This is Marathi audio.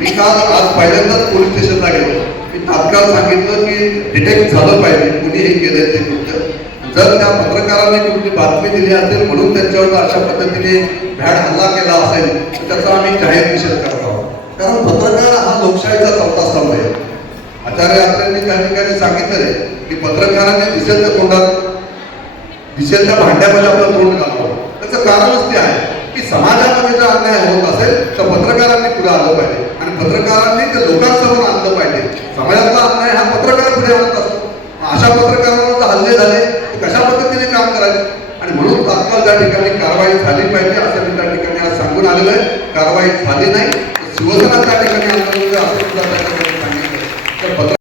मी काल आज पहिल्यांदाच पोलीस स्टेशनला गेलो. मी तात्काळ सांगितलं की डिटेक्ट झालं पाहिजे. कुणी हे केलंय ते कृत्य जर त्या पत्रकाराने कुठली बातमी दिली असेल म्हणून त्यांच्यावर अशा पद्धतीने भ्याड हल्ला केला असेल तर त्याचा आम्ही जाहीर निषेध करत आहोत. कारण पत्रकार हा लोकशाहीचा चौथा स्तंभ आहे. आचार्य आचार्यांनी त्या ठिकाणी सांगितलंय की पत्रकाराने दिसेल त्या तोंडात दिसेल त्या भांड्यामध्ये आपण तोंड घालतो. त्याचं कारणच ते आहे की समाजामध्ये जर अन्याय होत असेल तर पत्रकारांनी पुढे आलं पाहिजे. पत्रकारांनी ते लोकांसमोर आणलं पाहिजे. समाजातला अन्याय हा पत्रकार पुढे आणत असतो. अशा पत्रकारांवर जर हल्ले झाले तर कशा पद्धतीने काम करायचे आणि म्हणून तात्काळ त्या ठिकाणी कारवाई झाली पाहिजे असं मी त्या ठिकाणी आज सांगून आलेलं आहे. कारवाई झाली नाही शिवसेना त्या ठिकाणी आंदोलन असं सुद्धा त्या ठिकाणी सांगितलं तर पत्र